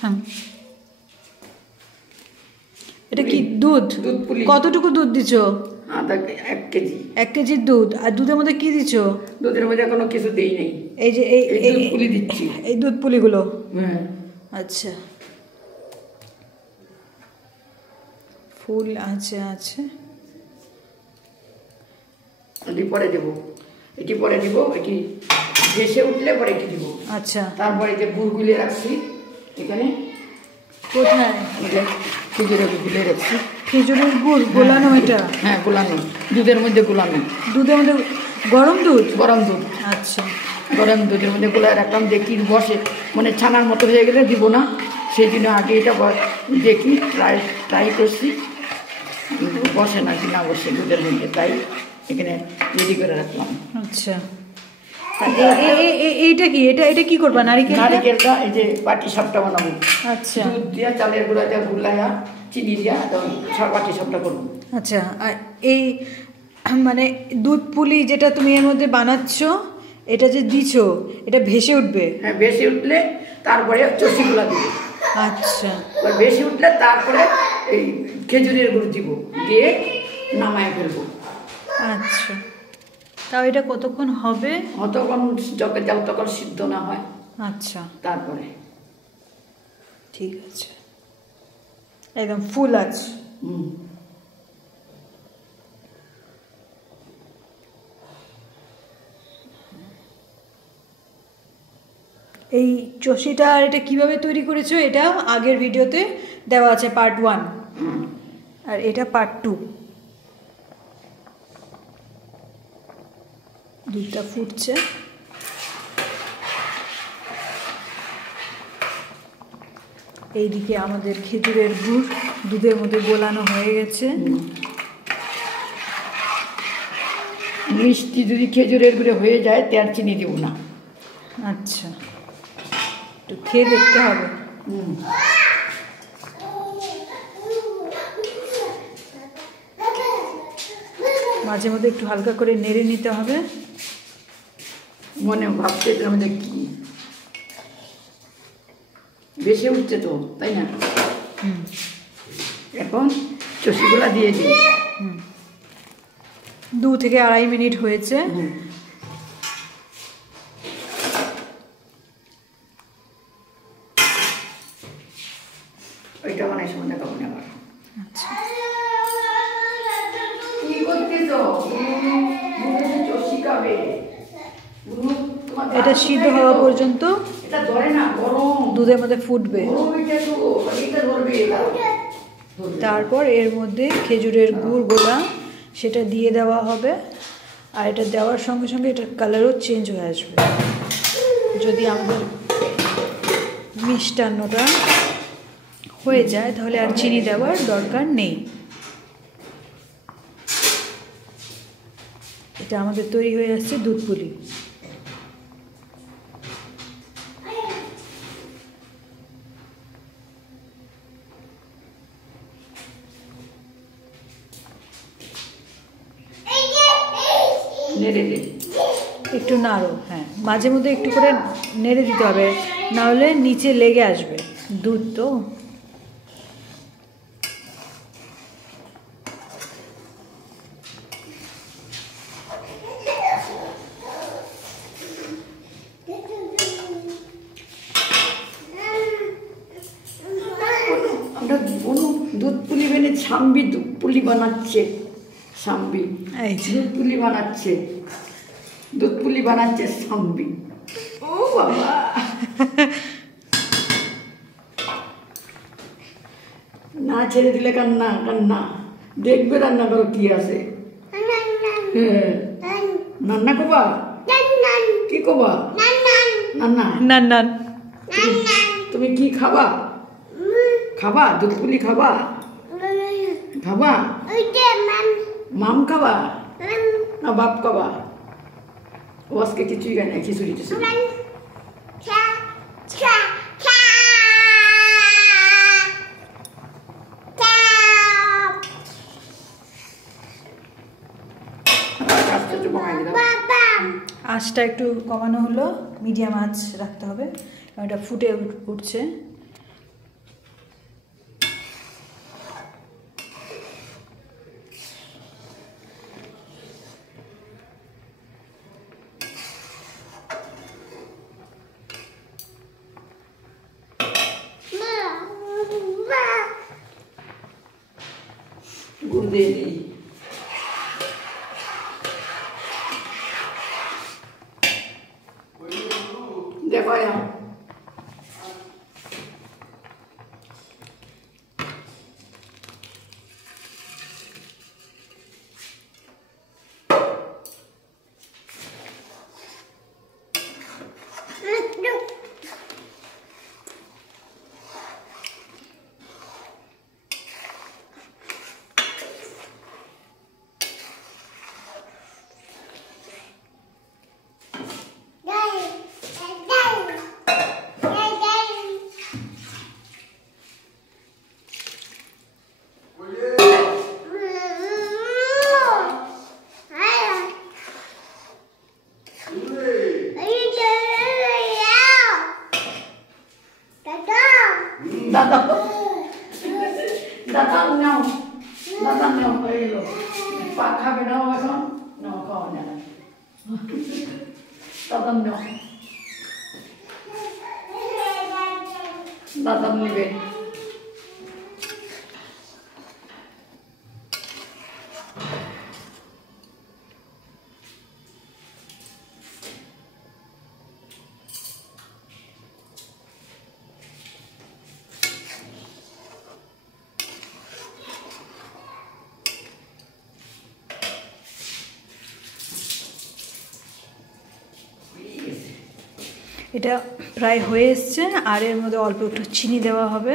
হ্যাঁ, এটা কি দুধ? কতটুকু দুধ দিছো? 1 কেজি। 1 কেজির দুধ। আর দুধের মধ্যে কি দিছো? দুধের মধ্যে কোনো কিছু দেই নাই, এই যে এই দুধ পুলি দিচ্ছি। এই দুধ পুলিগুলো? হ্যাঁ। আচ্ছা, ফুল আছে আছে। এটি পরে দেবো, এটি পরে দিব, এটি ভেসে উঠলে পরে এটি দিব। আচ্ছা, তারপরে যে গুড় গুলে রাখছি এখানে। কোথায়? খেজুরের গুড় গুলে রাখছি। খেজুরের গুড় গোলানো? এটা? হ্যাঁ, গোলানো, দুধের মধ্যে গোলানো। দুধের মধ্যে? গরম দুধ? গরম দুধ। আচ্ছা, গরম দুধের মধ্যে গোলায় রাখলাম, দেখি বসে, মানে ছানার মতো হয়ে গেলে দিব না, সেই জন্য আগে এটা দেখি, ট্রাই করছি, বসে না কি না বসে দুধের মধ্যে, তাই এখানে রেডি করে রাখলাম। আচ্ছা, এইটা কি? এটা কি করবা? নারিকেলটা এই যে বাটি সাপটা বানাবো। আচ্ছা, দুধ দিয়া, চালের গুঁড়া দিয়া, গুলাইয়া, চিনি দিয়া বাটি সাপটা করবো। আচ্ছা, আর এই মানে দুধ পুলি যেটা তুমি এর মধ্যে বানাচ্ছ, এটা যে দিছো, এটা ভেসে উঠবে? হ্যাঁ, ভেসে উঠলে তারপরে চষিগুলা দিব। আচ্ছা, ভেসে উঠলে তারপরে এই খেজুরের গুড় দিব, দিয়ে নামায় ফেলবো। আচ্ছা, তাও এটা কতক্ষণ হবে? অতক্ষণ যতক্ষণ সিদ্ধ না হয়। আচ্ছা, তারপরে ঠিক আছে, একদম ফুল আছে। এই চষিটা এটা কিভাবে তৈরি করেছো? এটা আগের ভিডিওতে দেওয়া আছে, পার্ট 1, আর এটা পার্ট 2। দুধটা ফুটছে, এইদিকে আমাদের খেজুরের গুড় দুধের মধ্যে গোলানো হয়ে গেছে। মিষ্টি যদি খেজুরের গুঁড়ে হয়ে যায়, তার চিনি দেব না। আচ্ছা, একটু খেয়ে দেখতে হবে। মাঝে মধ্যে একটু হালকা করে নেড়ে নিতে হবে। মনে ভাবছে এটার মধ্যে কি বেশি উঠছে তো, তাই না? এখন চষিগুলা দিয়ে দিই। 2 থেকে 2.5 মিনিট হয়েছে। ওইটা অনেক সময় দেখাবো না আবার। আচ্ছা, কি করতেছো? চষি খাবে। এটা সিদ্ধ হওয়া পর্যন্ত এটা ধরে না, গরম দুধের মধ্যে ফুটবে। এটা তারপর এর মধ্যে খেজুরের গুড় গোলা সেটা দিয়ে দেওয়া হবে, আর এটা দেওয়ার সঙ্গে সঙ্গে এটার কালারও চেঞ্জ হয়ে আসবে। যদি আমাদের মিষ্টান্নটা হয়ে যায় তাহলে আর চিনি দেওয়ার দরকার নেই। এটা আমাদের তৈরি হয়ে আসছে দুধ পুলি। একটু নাড়ো, হ্যাঁ, মাঝে মধ্যে একটু করে নেড়ে দিতে হবে, নাহলে নিচে লেগে আসবে দুধ তো। আমরা দুধ পুলি বেনে সাম্বি দুধ পুলি বানাচ্ছে, সাম্বি দুধ পুলি বানাচ্ছে, দুধ পুলি বানাচ্ছে সাম্বি। ও বাবা, না ছেড়ে দিলে কান্না কান্না। দেখবে রান্না করো কি আছে। রান্না করবা? কি করবা? নান্না নান। তুমি কি খাবা? খাবা দুধ পুলি খাবা? খাবা? মাম খাবা না বাপ খাবা? ও আজকে কিছুই খায় না, খিচুড়ি টিচুড়ি। আঁচটা একটু কমানো হলো, মিডিয়াম আঁচ রাখতে হবে, কারণ এটা ফুটে উঠছে। দুধে দিই। দেখো দাদা দাদা নাও, দাদা নাও, হয়ে গেল। পা খাবে নাও এখন, নাও খাওয়া না, দাদা নাও, দাদা নিবে। এটা প্রায় হয়ে এসছে, আর এর মধ্যে অল্প একটু চিনি দেওয়া হবে।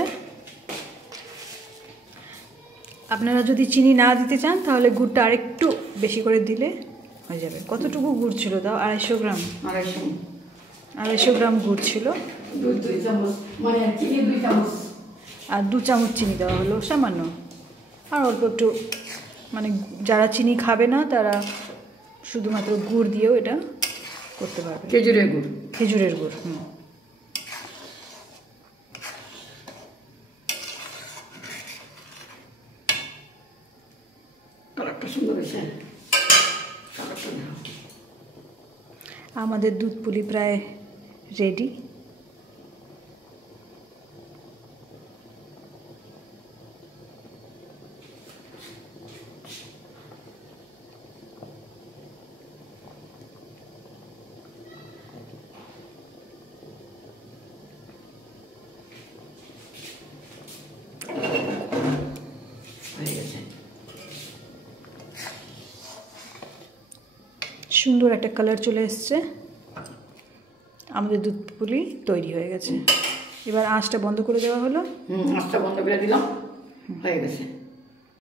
আপনারা যদি চিনি না দিতে চান তাহলে গুড়টা আরেকটু বেশি করে দিলে হয়ে যাবে। কতটুকু গুড় ছিল তাও? 250 গ্রাম। 250 গ্রাম গুড় ছিল, 2 চামচ মানে চিনি 2 চামচ, আর 2 চামচ চিনি দেওয়া হলো সামান্য। আর অল্প একটু মানে যারা চিনি খাবে না তারা শুধুমাত্র গুড় দিয়েও এটা করতে পারবে। খেজুরের গুড়, খেজুরের গুড়। কালারটা সুন্দর হয়েছে। আমাদের দুধ পুলি প্রায় রেডি। সুন্দর একটা কালার চলে এসছে, আমাদের দুধ পুলি তৈরি হয়ে গেছে। এবার আঁচটা বন্ধ করে দেওয়া হলো। আঁচটা বন্ধ করে দিলাম, হয়ে গেছে।